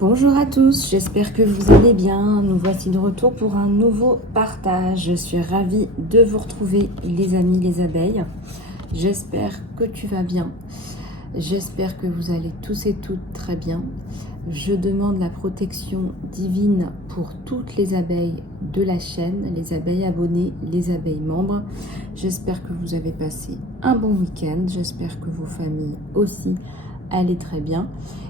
Bonjour à tous, j'espère que vous allez bien. Nous voici de retour pour un nouveau partage. Je suis ravie de vous retrouver les amis, les abeilles. J'espère que tu vas bien. J'espère que vous allez tous et toutes très bien. Je demande la protection divine pour toutes les abeilles de la chaîne, les abeilles abonnées, les abeilles membres. J'espère que vous avez passé un bon week-end. J'espère que vos familles aussi allaient très bien.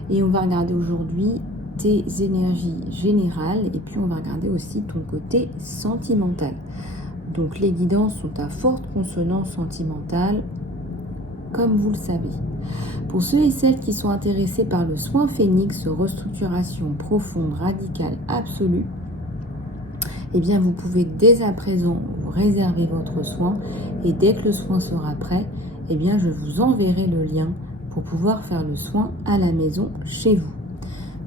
Et on va regarder aujourd'hui tes énergies générales et puis on va regarder aussi ton côté sentimental. Donc les guidances sont à forte consonance sentimentale, comme vous le savez. Pour ceux et celles qui sont intéressés par le soin phénix, restructuration profonde, radicale, absolue, eh bien vous pouvez dès à présent vous réserver votre soin et dès que le soin sera prêt, eh bien je vous enverrai le lien pour pouvoir faire le soin à la maison chez vous.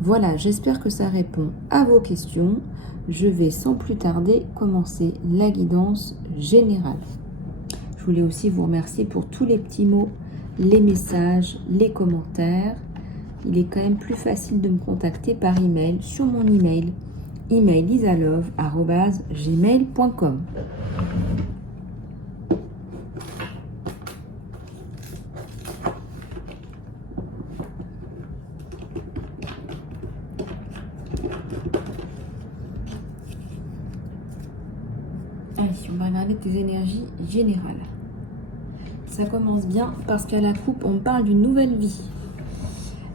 Voilà, j'espère que ça répond à vos questions. Je vais sans plus tarder commencer la guidance générale. Je voulais aussi vous remercier pour tous les petits mots, les messages, les commentaires. Il est quand même plus facile de me contacter par email sur mon email isalove@gmail.com. Allez, on va regarder tes énergies générales. Ça commence bien parce qu'à la coupe, on parle d'une nouvelle vie.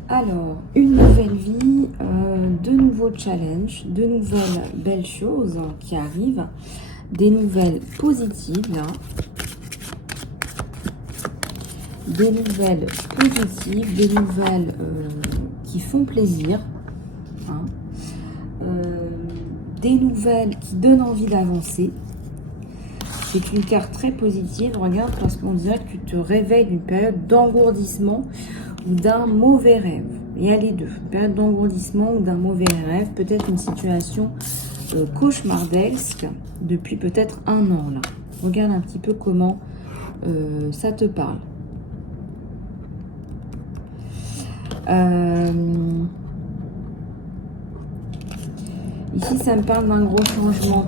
Alors, une nouvelle vie, de nouveaux challenges, de nouvelles belles choses qui arrivent, des nouvelles positives, là. Des nouvelles positives, des nouvelles qui font plaisir, hein. Des nouvelles qui donnent envie d'avancer. C'est une carte très positive, regarde, parce qu'on dirait que tu te réveilles d'une période d'engourdissement ou d'un mauvais rêve. Il y a les deux, une période d'engourdissement ou d'un mauvais rêve, peut-être une situation cauchemardesque depuis peut-être un an là. Regarde un petit peu comment ça te parle. Ici, ça me parle d'un gros changement.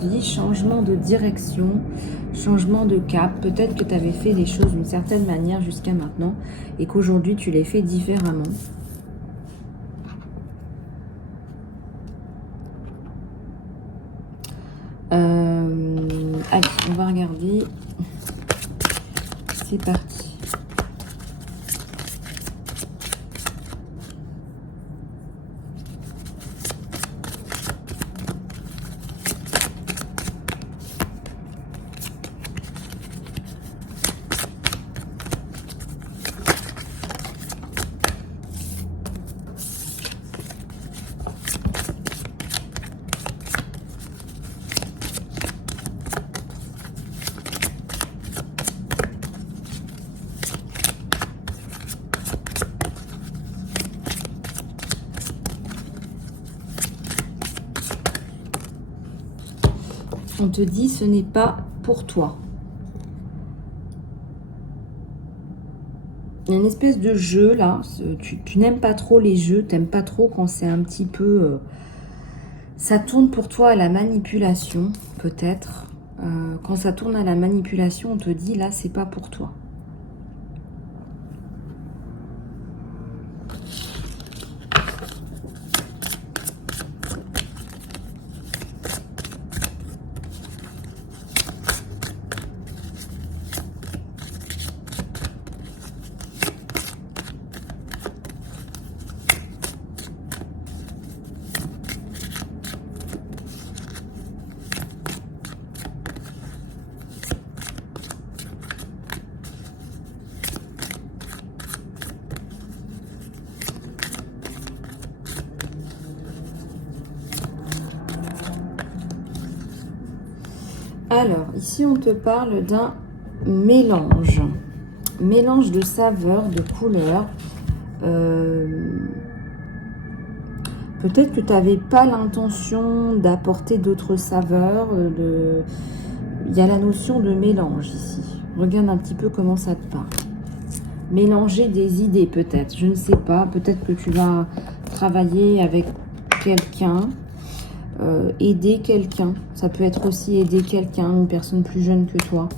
Je dis changement de direction, changement de cap. Peut-être que tu avais fait les choses d'une certaine manière jusqu'à maintenant et qu'aujourd'hui tu les fais différemment. Allez, on va regarder. C'est parti. On te dit ce n'est pas pour toi. Il y a une espèce de jeu là. Tu n'aimes pas trop les jeux, tu n'aimes pas trop quand c'est un petit peu... ça tourne pour toi à la manipulation, peut-être. Quand ça tourne à la manipulation, on te dit là, c'est pas pour toi. Alors, ici, on te parle d'un mélange. Mélange de saveurs, de couleurs. Peut-être que tu n'avais pas l'intention d'apporter d'autres saveurs. Il y a la notion de mélange ici. Regarde un petit peu comment ça te parle. Mélanger des idées peut-être, je ne sais pas. Peut-être que tu vas travailler avec quelqu'un, aider quelqu'un. Ça peut être aussi aider quelqu'un, une personne plus jeune que toi.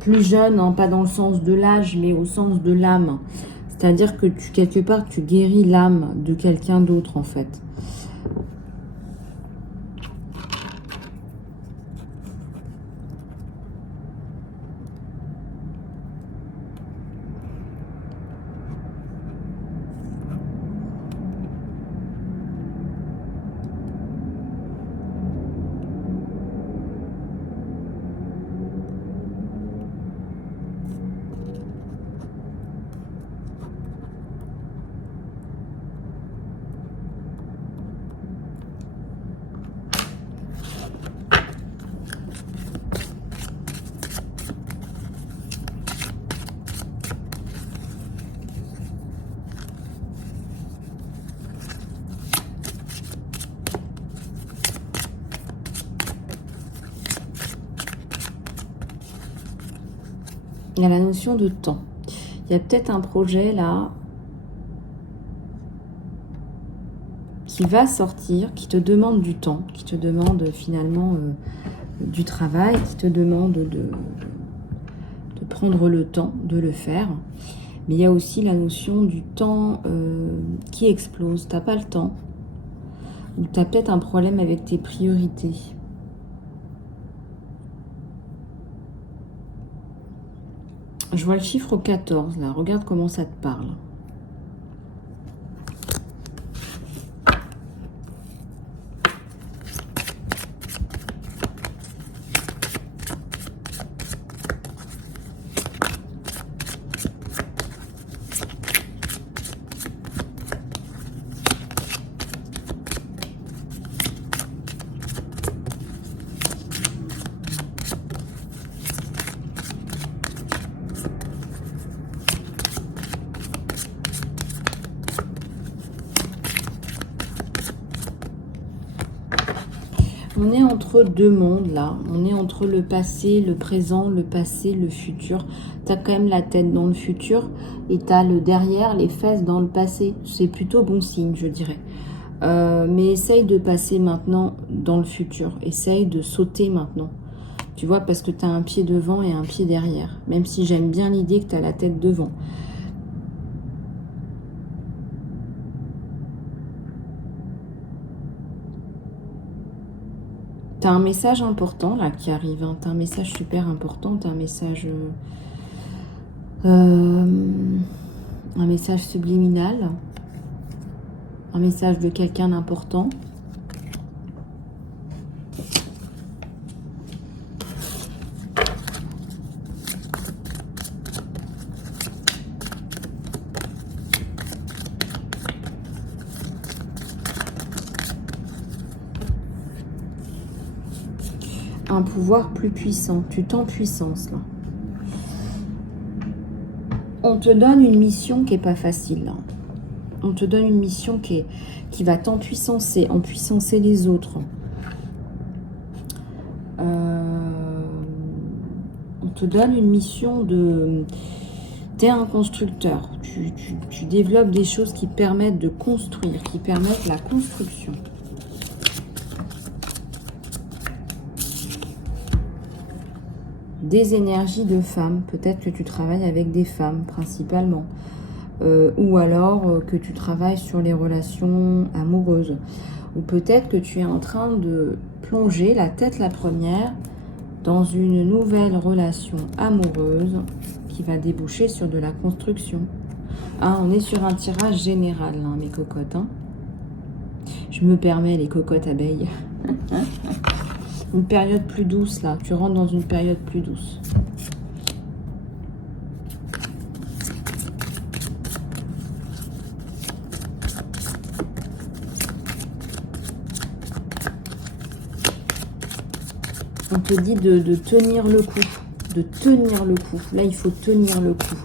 Plus jeune, hein, pas dans le sens de l'âge, mais au sens de l'âme. C'est-à-dire que quelque part, tu guéris l'âme de quelqu'un d'autre, en fait. Il y a la notion de temps. Il y a peut-être un projet là qui va sortir, qui te demande du temps, qui te demande finalement du travail, qui te demande de prendre le temps de le faire. Mais il y a aussi la notion du temps qui explose. Tu n'as pas le temps. Ou tu as peut-être un problème avec tes priorités. Je vois le chiffre 14 là. Regarde comment ça te parle. On est entre deux mondes là, on est entre le passé, le présent, le passé, le futur. Tu as quand même la tête dans le futur et tu as le derrière, les fesses dans le passé. C'est plutôt bon signe, je dirais. Mais essaye de passer maintenant dans le futur. Essaye de sauter maintenant. Tu vois, parce que tu as un pied devant et un pied derrière. Même si j'aime bien l'idée que tu as la tête devant. Tu as un message important là qui arrive, hein. Tu as un message super important, tu as un message subliminal, un message de quelqu'un d'important. Un pouvoir plus puissant, tu t'en puissance là. On te donne une mission qui n'est pas facile là. On te donne une mission qui va t'empuissancer, empuissancer les autres. On te donne une mission de... Tu es un constructeur, tu développes des choses qui permettent de construire, qui permettent la construction. Des énergies de femmes, peut-être que tu travailles avec des femmes principalement, ou alors que tu travailles sur les relations amoureuses, ou peut-être que tu es en train de plonger la tête la première dans une nouvelle relation amoureuse qui va déboucher sur de la construction. Ah, on est sur un tirage général, hein, mes cocottes. Hein. Je me permets les cocottes abeilles. Une période plus douce, là. Tu rentres dans une période plus douce. On te dit de tenir le coup. De tenir le coup. Là, il faut tenir le coup.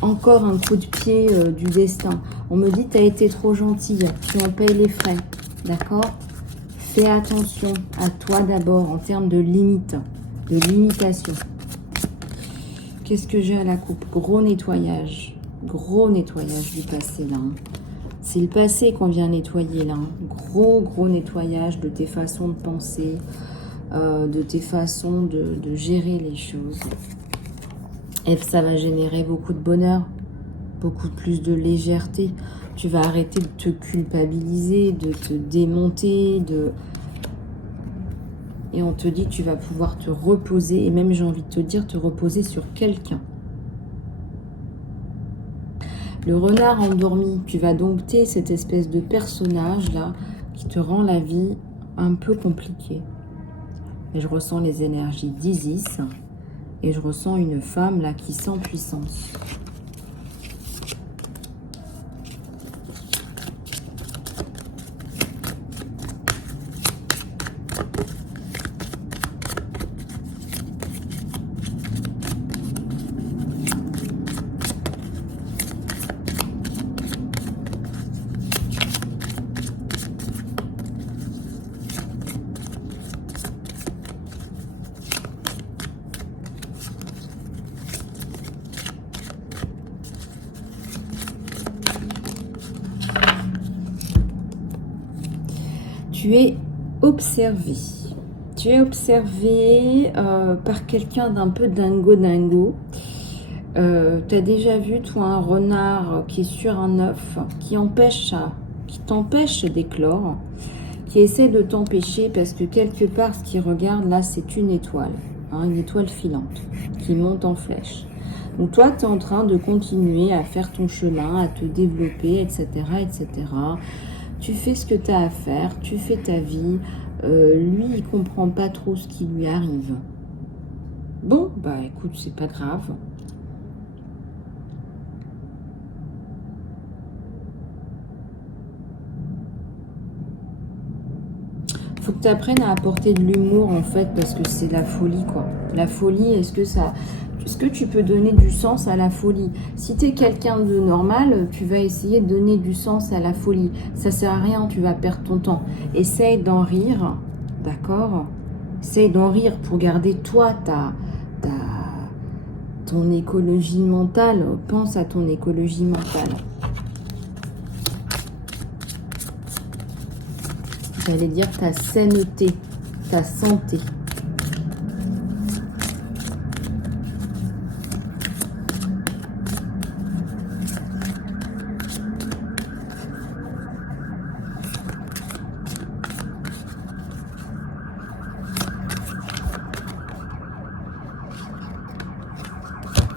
Encore un coup de pied du destin. On me dit, tu as été trop gentille. Tu en payes les frais. D'accord ? Fais attention à toi d'abord en termes de limites, de limitation. Qu'est-ce que j'ai à la coupe? Gros nettoyage du passé là. Hein. C'est le passé qu'on vient nettoyer là. Gros nettoyage de tes façons de penser, de tes façons de gérer les choses. Et ça va générer beaucoup de bonheur, beaucoup plus de légèreté. Tu vas arrêter de te culpabiliser, de te démonter, et on te dit que tu vas pouvoir te reposer, et même j'ai envie de te dire, te reposer sur quelqu'un. Le renard endormi, tu vas dompter cette espèce de personnage-là qui te rend la vie un peu compliquée. Et je ressens les énergies d'Isis et je ressens une femme là qui sent puissance. Tu es observé. Tu es observé par quelqu'un d'un peu dingo. Tu as déjà vu, toi, un renard qui est sur un œuf, qui t'empêche d'éclore, qui essaie de t'empêcher parce que quelque part, ce qu'il regarde, là, c'est une étoile filante qui monte en flèche. Donc toi, tu es en train de continuer à faire ton chemin, à te développer, etc., etc. Tu fais ce que tu as à faire, tu fais ta vie. Lui, il comprend pas trop ce qui lui arrive. Bon, bah écoute, c'est pas grave. Faut que tu apprennes à apporter de l'humour en fait, parce que c'est la folie quoi. La folie, est-ce que tu peux donner du sens à la folie? Si tu es quelqu'un de normal, tu vas essayer de donner du sens à la folie. Ça sert à rien, tu vas perdre ton temps. Essaye d'en rire, d'accord? Essaye d'en rire pour garder toi ton écologie mentale. Pense à ton écologie mentale. J'allais dire ta sainteté, ta santé.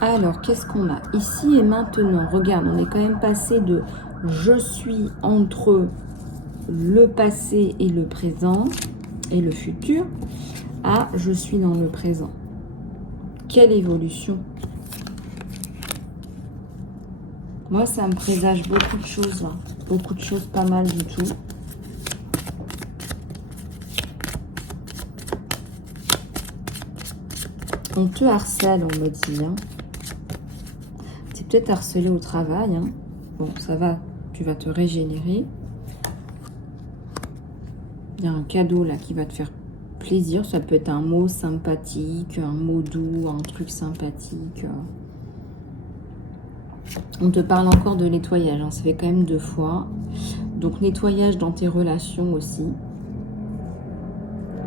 Alors, qu'est-ce qu'on a ici et maintenant? Regarde, on est quand même passé de « je suis entre le passé et le présent et le futur » à « je suis dans le présent ». Quelle évolution! Moi, ça me présage beaucoup de choses, hein. Beaucoup de choses, pas mal du tout. On te harcèle, on me dit, hein. C'est peut-être harcelé au travail, hein. Bon, ça va, tu vas te régénérer. Il y a un cadeau là qui va te faire plaisir. Ça peut être un mot sympathique, un mot doux, un truc sympathique. On te parle encore de nettoyage, hein. Ça fait quand même 2 fois. Donc nettoyage dans tes relations aussi.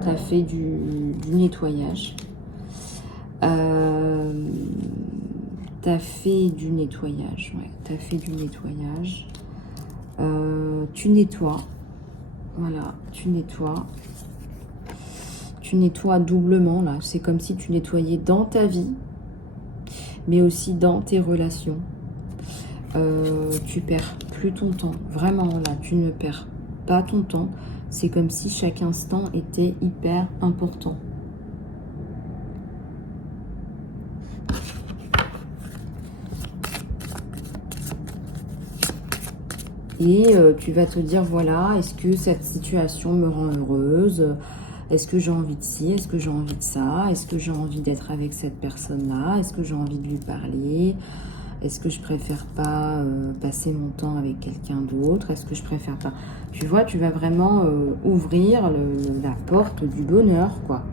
Tu as fait du nettoyage. T'as fait du nettoyage, ouais, t'as fait du nettoyage. Tu nettoies, voilà, tu nettoies. Tu nettoies doublement, là. C'est comme si tu nettoyais dans ta vie, mais aussi dans tes relations. Tu perds plus ton temps. Vraiment, là, tu ne perds pas ton temps. C'est comme si chaque instant était hyper important. Et tu vas te dire, voilà, est-ce que cette situation me rend heureuse? Est-ce que j'ai envie de ci? Est-ce que j'ai envie de ça? Est-ce que j'ai envie d'être avec cette personne-là? Est-ce que j'ai envie de lui parler? Est-ce que je préfère pas passer mon temps avec quelqu'un d'autre? Est-ce que je préfère pas... Tu vois, tu vas vraiment ouvrir la porte du bonheur, quoi.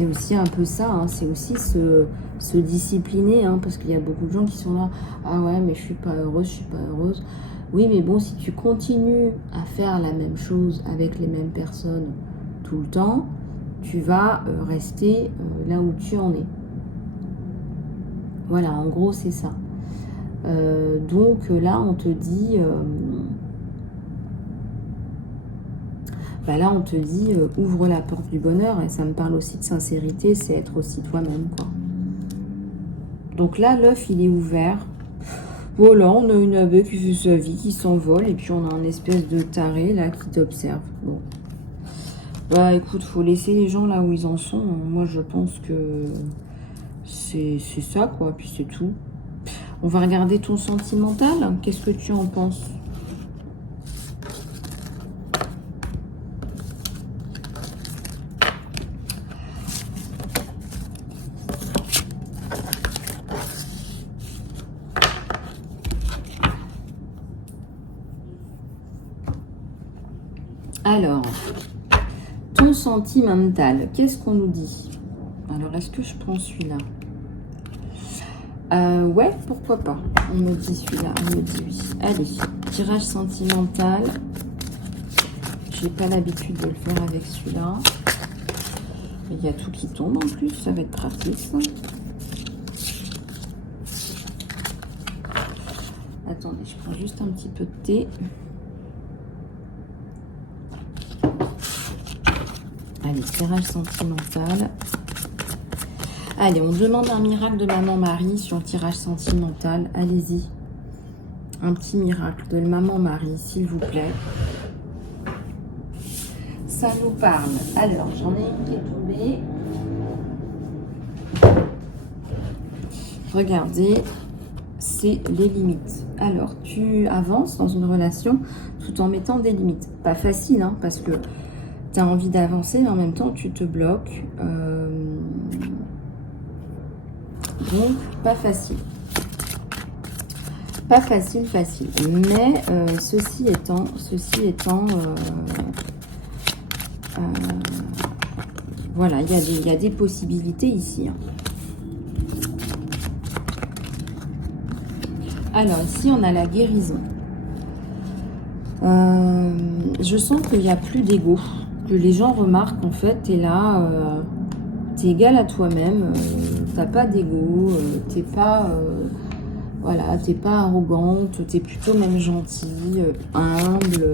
c'est aussi un peu ça, hein, c'est aussi se discipliner, hein, parce qu'il y a beaucoup de gens qui sont là, ah ouais, mais je suis pas heureuse, je suis pas heureuse. Oui, mais bon, si tu continues à faire la même chose avec les mêmes personnes tout le temps, tu vas rester là où tu en es. Voilà, en gros, c'est ça. Donc là, on te dit... là, on te dit ouvre la porte du bonheur, et ça me parle aussi de sincérité, c'est être aussi toi-même, quoi. Donc là, l'œuf, il est ouvert. Voilà, on a une abeille qui fait sa vie, qui s'envole, et puis on a un espèce de taré, là, qui t'observe. Bon. Bah, écoute, faut laisser les gens là où ils en sont. Moi, je pense que c'est ça, quoi, puis c'est tout. On va regarder ton sentimental. Qu'est-ce que tu en penses ? Alors, ton sentimental, qu'est-ce qu'on nous dit? Alors, est-ce que je prends celui-là? Ouais, pourquoi pas. On me dit celui-là, on me dit oui. Allez, tirage sentimental. J'ai pas l'habitude de le faire avec celui-là. Il y a tout qui tombe en plus, ça va être pratique ça. Attendez, je prends juste un petit peu de thé. Allez, tirage sentimental. Allez, on demande un miracle de Maman Marie sur le tirage sentimental. Allez-y. Un petit miracle de Maman Marie, s'il vous plaît. Ça nous parle. Alors, j'en ai une qui est tombée. Regardez, c'est les limites. Alors, tu avances dans une relation tout en mettant des limites. Pas facile, hein, parce que tu as envie d'avancer, mais en même temps, tu te bloques. Donc, pas facile. Pas facile, facile. Mais ceci étant voilà, il y a des possibilités ici. Hein. Alors, ici, on a la guérison. Je sens qu'il n'y a plus d'ego. Que les gens remarquent, en fait, tu es là, tu es égal à toi-même, t'as pas d'ego, t'es pas... voilà, t'es pas arrogante, t'es plutôt même gentille, humble.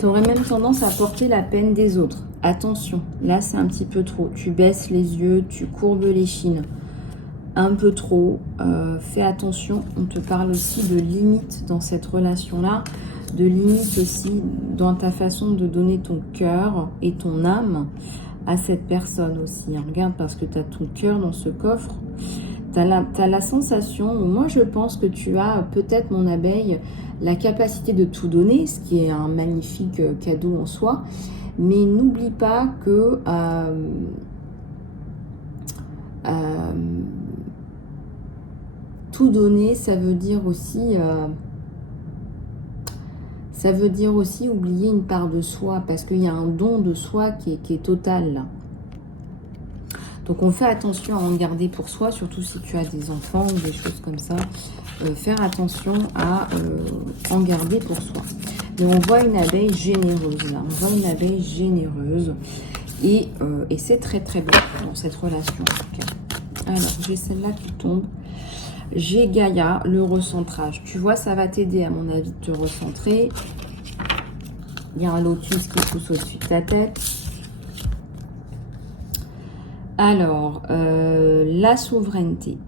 T'aurais même tendance à porter la peine des autres. Attention, là c'est un petit peu trop. Tu baisses les yeux, tu courbes les chines. Un peu trop. Fais attention, on te parle aussi de limites dans cette relation-là. De limites aussi dans ta façon de donner ton cœur et ton âme à cette personne aussi. Hein. Regarde, parce que tu as ton cœur dans ce coffre. Tu as la sensation, moi je pense que tu as peut-être, mon abeille, la capacité de tout donner, ce qui est un magnifique cadeau en soi. Mais n'oublie pas que tout donner, ça veut dire aussi oublier une part de soi, parce qu'il y a un don de soi qui est total là. Donc on fait attention à en garder pour soi, surtout si tu as des enfants ou des choses comme ça. Faire attention à en garder pour soi. Mais on voit une abeille généreuse là, on voit une abeille généreuse. Et c'est très très beau dans cette relation en tout cas. Alors j'ai celle-là qui tombe. J'ai Gaïa, le recentrage. Tu vois, ça va t'aider à mon avis de te recentrer. Il y a un lotus qui pousse au-dessus de ta tête. Alors, la souveraineté.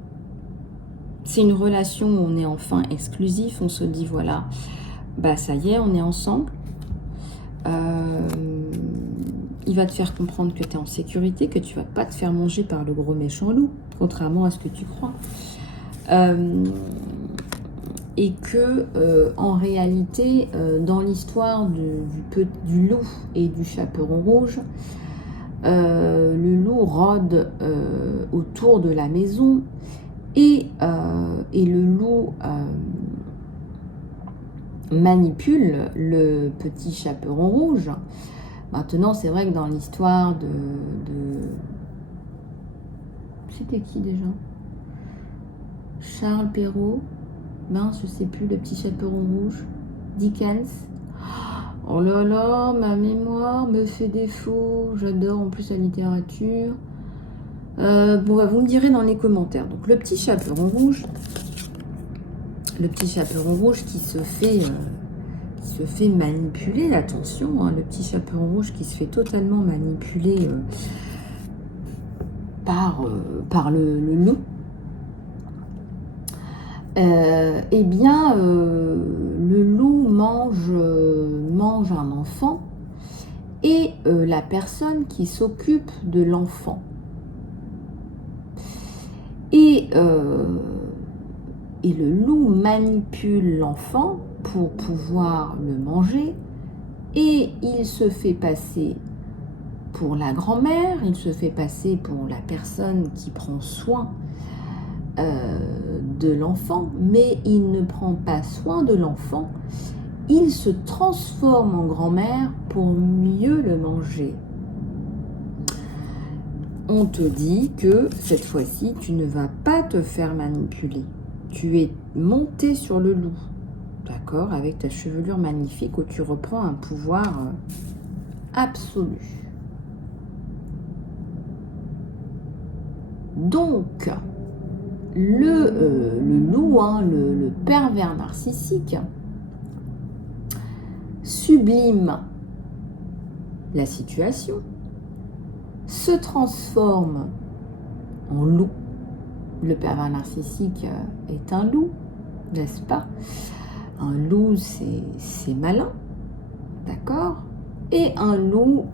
C'est une relation où on est enfin exclusif. On se dit, voilà, bah ça y est, on est ensemble. Il va te faire comprendre que tu es en sécurité, que tu vas pas te faire manger par le gros méchant loup, contrairement à ce que tu crois. Et que en réalité, dans l'histoire du loup et du chaperon rouge, le loup rôde autour de la maison Et le loup manipule le petit chaperon rouge. Maintenant, c'est vrai que dans l'histoire de... C'était qui déjà? Charles Perrault? Mince, je sais plus, le petit chaperon rouge. Dickens? Oh là là, ma mémoire me fait défaut. J'adore en plus la littérature. Bon, vous me direz dans les commentaires. Donc, le petit chaperon rouge qui se fait manipuler, attention, hein, le petit chaperon rouge qui se fait totalement manipuler par le loup. Eh bien, le loup mange un enfant et la personne qui s'occupe de l'enfant. Et le loup manipule l'enfant pour pouvoir le manger et il se fait passer pour la grand-mère, il se fait passer pour la personne qui prend soin de l'enfant, mais il ne prend pas soin de l'enfant, il se transforme en grand-mère pour mieux le manger. On te dit que cette fois-ci, tu ne vas pas te faire manipuler. Tu es monté sur le loup, d'accord, avec ta chevelure magnifique où tu reprends un pouvoir absolu. Donc, le loup, hein, le pervers narcissique, sublime la situation, se transforme en loup. Le pervers narcissique est un loup, n'est-ce pas? Un loup, c'est malin, d'accord? Et un loup,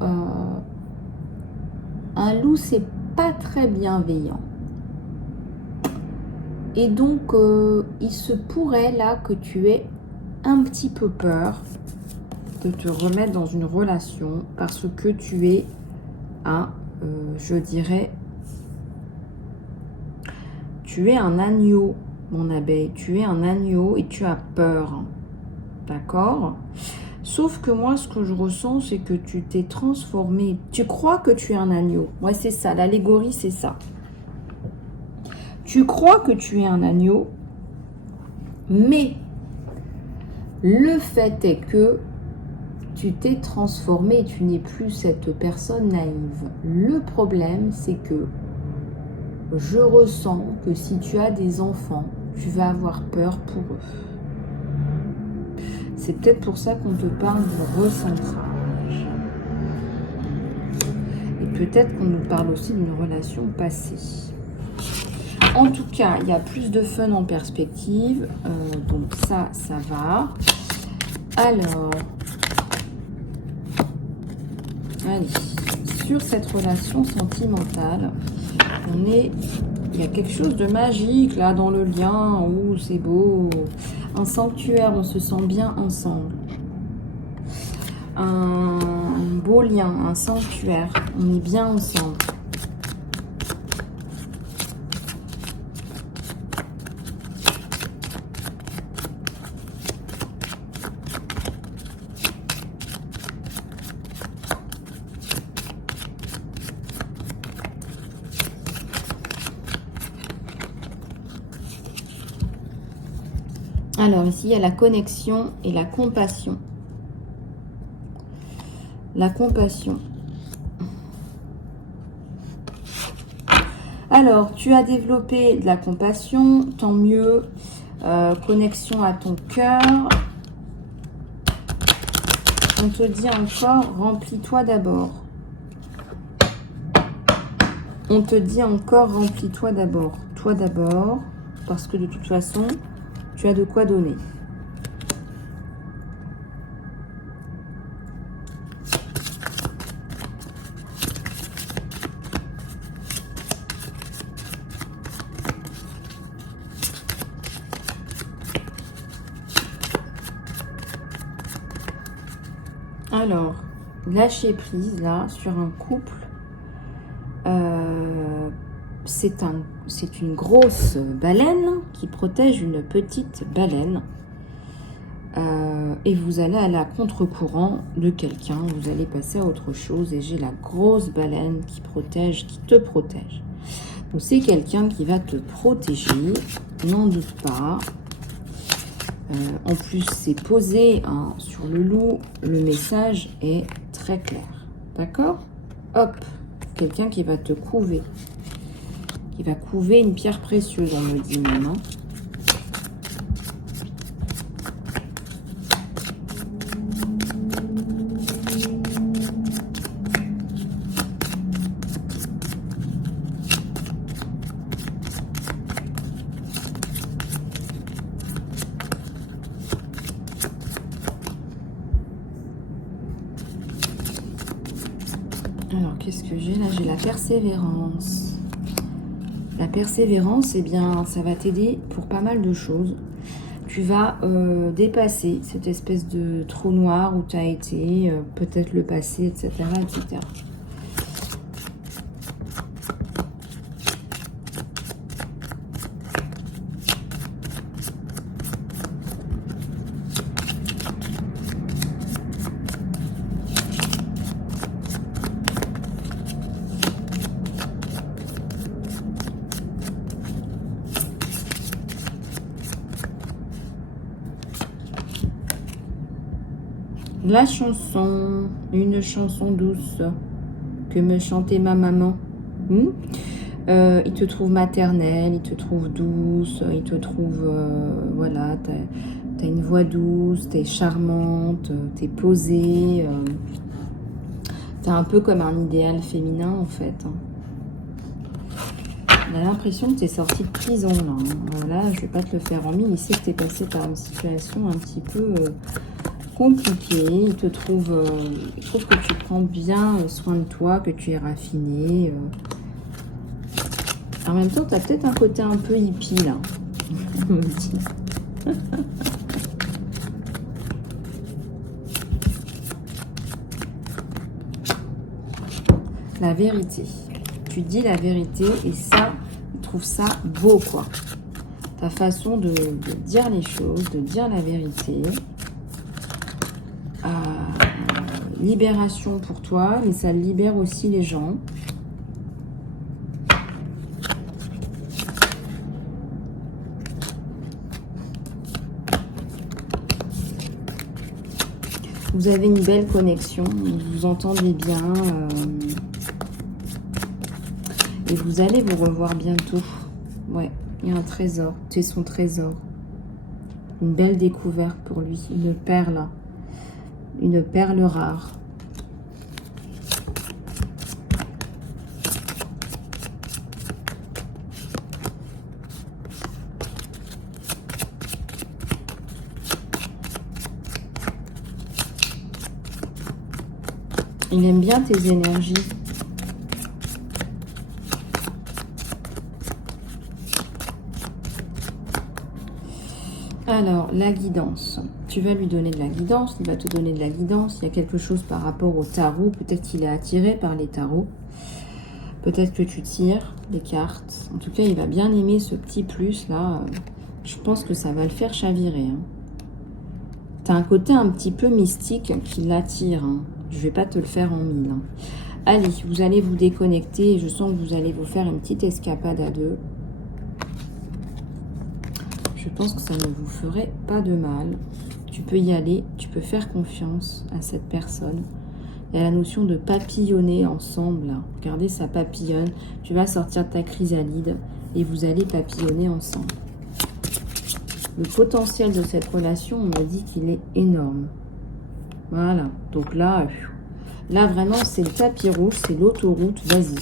c'est pas très bienveillant. Et donc, il se pourrait là que tu aies un petit peu peur de te remettre dans une relation parce que tu es je dirais, tu es un agneau, mon abeille. Tu es un agneau et tu as peur. D'accord? Sauf que moi, ce que je ressens, c'est que tu t'es transformé. Tu crois que tu es un agneau. Ouais, c'est ça. L'allégorie, c'est ça. Tu crois que tu es un agneau, mais le fait est que tu t'es transformé et tu n'es plus cette personne naïve. Le problème, c'est que je ressens que si tu as des enfants, tu vas avoir peur pour eux. C'est peut-être pour ça qu'on te parle de recentrage. Et peut-être qu'on nous parle aussi d'une relation passée. En tout cas, il y a plus de fun en perspective. Donc ça va. Alors, allez, sur cette relation sentimentale, il y a quelque chose de magique là dans le lien. Oh, c'est beau. Un sanctuaire, on se sent bien ensemble. Un beau lien, un sanctuaire, on est bien ensemble. Alors ici, il y a la connexion et la compassion. La compassion. Alors, tu as développé de la compassion, tant mieux. Connexion à ton cœur. On te dit encore, remplis-toi d'abord. On te dit encore, remplis-toi d'abord. Toi d'abord, parce que de toute façon, tu as de quoi donner. Alors, lâcher prise là sur un couple c'est une grosse baleine qui protège une petite baleine. Et vous allez aller à contre-courant de quelqu'un, vous allez passer à autre chose, et j'ai la grosse baleine qui te protège. Donc c'est quelqu'un qui va te protéger, n'en doute pas. En plus c'est posé hein, sur le loup, le message est très clair. D'accord? Hop, quelqu'un qui va te couver, qui va couver une pierre précieuse, on me dit même. Hein. Alors, qu'est-ce que j'ai là? J'ai la persévérance. La persévérance, eh bien, ça va t'aider pour pas mal de choses. Tu vas dépasser cette espèce de trou noir où tu as été, peut-être le passé, etc., etc. La chanson, une chanson douce que me chantait ma maman. Il te trouve maternelle, il te trouve douce, il te trouve, voilà, t'as une voix douce, t'es charmante, t'es posée. T'es un peu comme un idéal féminin en fait. On a l'impression que tu es sortie de prison là. Voilà, je vais pas te le faire en mille. Il sait que tu es passé par une situation un petit peu compliquée. Il trouve que tu prends bien soin de toi, que tu es raffinée. En même temps, tu as peut-être un côté un peu hippie là. On me dit. La vérité. Tu dis la vérité et ça, je trouve ça beau quoi. Ta façon de dire les choses, de dire la vérité. Libération pour toi, mais ça libère aussi les gens. Vous avez une belle connexion, vous vous entendez bien. Et vous allez vous revoir bientôt. Ouais, il y a un trésor, c'est son trésor. Une belle découverte pour lui, une perle rare. Il aime bien tes énergies. Alors, la guidance. Tu vas lui donner de la guidance, il va te donner de la guidance. Il y a quelque chose par rapport au tarot. Peut-être qu'il est attiré par les tarots. Peut-être que tu tires des cartes. En tout cas, il va bien aimer ce petit plus là. Je pense que ça va le faire chavirer. Hein. Tu as un côté un petit peu mystique qui l'attire. Hein. Je ne vais pas te le faire en mille. Hein. Allez, vous allez vous déconnecter. Je sens que vous allez vous faire une petite escapade à deux. Je pense que ça ne vous ferait pas de mal. Tu peux y aller, tu peux faire confiance à cette personne. Il y a la notion de papillonner ensemble. Là. Regardez, ça papillonne. Tu vas sortir de ta chrysalide et vous allez papillonner ensemble. Le potentiel de cette relation, on m'a dit qu'il est énorme. Voilà. Donc là vraiment, c'est le tapis rouge, c'est l'autoroute. Vas-y.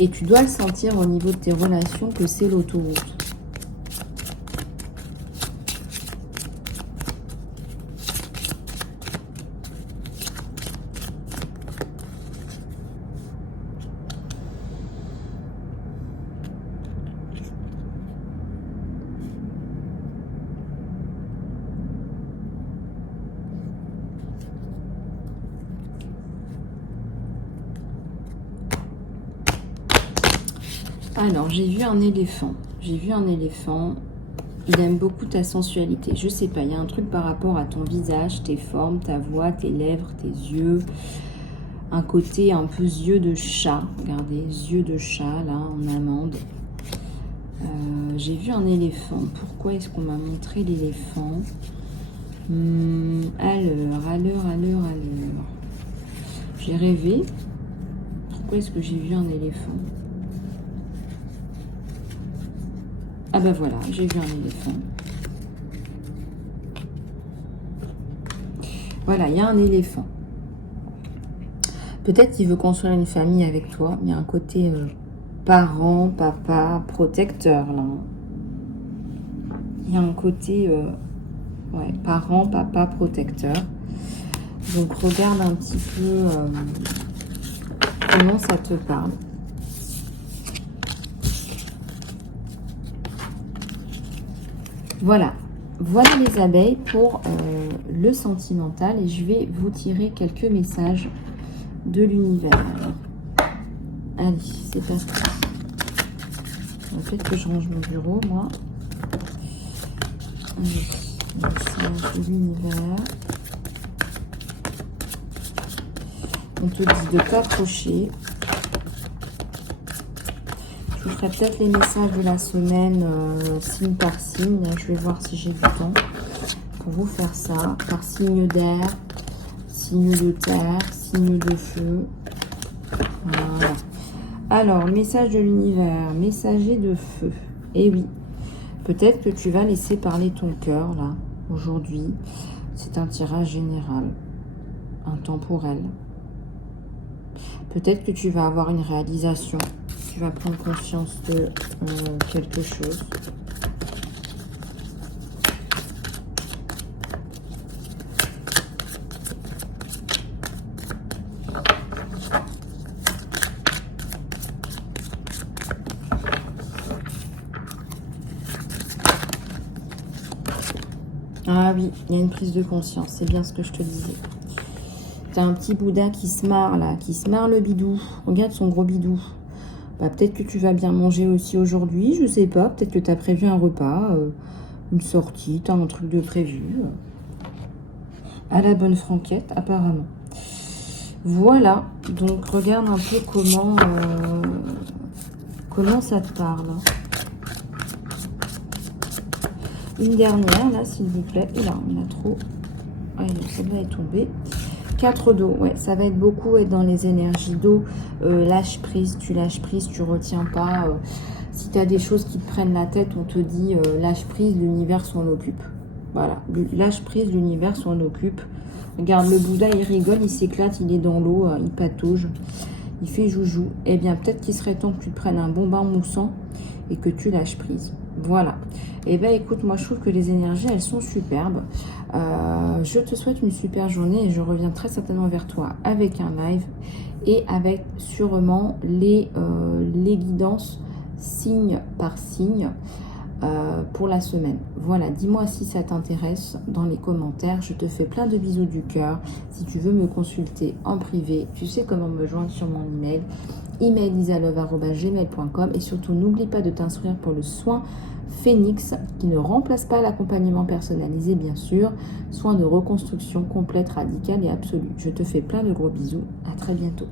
Et tu dois le sentir au niveau de tes relations que c'est l'autoroute. Alors, j'ai vu un éléphant. J'ai vu un éléphant. Il aime beaucoup ta sensualité. Je sais pas, il y a un truc par rapport à ton visage, tes formes, ta voix, tes lèvres, tes yeux. Un côté un peu yeux de chat. Regardez, yeux de chat, là, en amande. J'ai vu un éléphant. Pourquoi est-ce qu'on m'a montré l'éléphant? À l'heure. J'ai rêvé. Pourquoi est-ce que j'ai vu un éléphant? Ah ben voilà, j'ai vu un éléphant. Voilà, il y a un éléphant. Peut-être qu'il veut construire une famille avec toi. Il y a un côté parent, papa, protecteur là. Il y a un côté ouais, parent, papa, protecteur. Donc regarde un petit peu comment ça te parle. Voilà. Voilà les abeilles pour le sentimental. Et je vais vous tirer quelques messages de l'univers. Allez, c'est parti. Peut-être que je range mon bureau, moi. Allez, message de l'univers. On te dit de t'approcher. Je vous ferai peut-être les messages de la semaine, signe par signe. Je vais voir si j'ai du temps pour vous faire ça. Par signe d'air, signe de terre, signe de feu. Voilà. Alors, message de l'univers, messager de feu. Eh oui, peut-être que tu vas laisser parler ton cœur, là, aujourd'hui. C'est un tirage général, intemporel. Peut-être que tu vas avoir une réalisation. Tu vas prendre conscience de quelque chose. Ah oui, il y a une prise de conscience. C'est bien ce que je te disais. T'as un petit Bouddha qui se marre là, qui se marre le bidou. Regarde son gros bidou. Bah, peut-être que tu vas bien manger aussi aujourd'hui, je sais pas. Peut-être que tu as prévu un repas, une sortie, tu as un truc de prévu. À la bonne franquette, apparemment. Voilà, donc regarde un peu comment ça te parle. Une dernière, là, s'il vous plaît. Là, on a trop. Allez, celle-là est tombée. 4 d'eau, ouais, ça va être beaucoup être dans les énergies d'eau. Lâche prise, tu retiens pas. Si tu as des choses qui te prennent la tête, on te dit lâche prise, l'univers s'en occupe. Voilà, lâche prise, l'univers s'en occupe. Regarde, le Bouddha, il rigole, il s'éclate, il est dans l'eau, il patauge, il fait joujou. Eh bien, peut-être qu'il serait temps que tu te prennes un bon bain moussant et que tu lâches prise. Voilà. Eh bien, écoute, moi, je trouve que les énergies, elles sont superbes. Je te souhaite une super journée et je reviens très certainement vers toi avec un live et avec sûrement les guidances signe par signe pour la semaine. Voilà, dis-moi si ça t'intéresse dans les commentaires. Je te fais plein de bisous du cœur. Si tu veux me consulter en privé, tu sais comment me joindre sur mon email isalove@gmail.com et surtout n'oublie pas de t'inscrire pour le soin Phénix qui ne remplace pas l'accompagnement personnalisé bien sûr, soin de reconstruction complète, radicale et absolue. Je te fais plein de gros bisous, à très bientôt.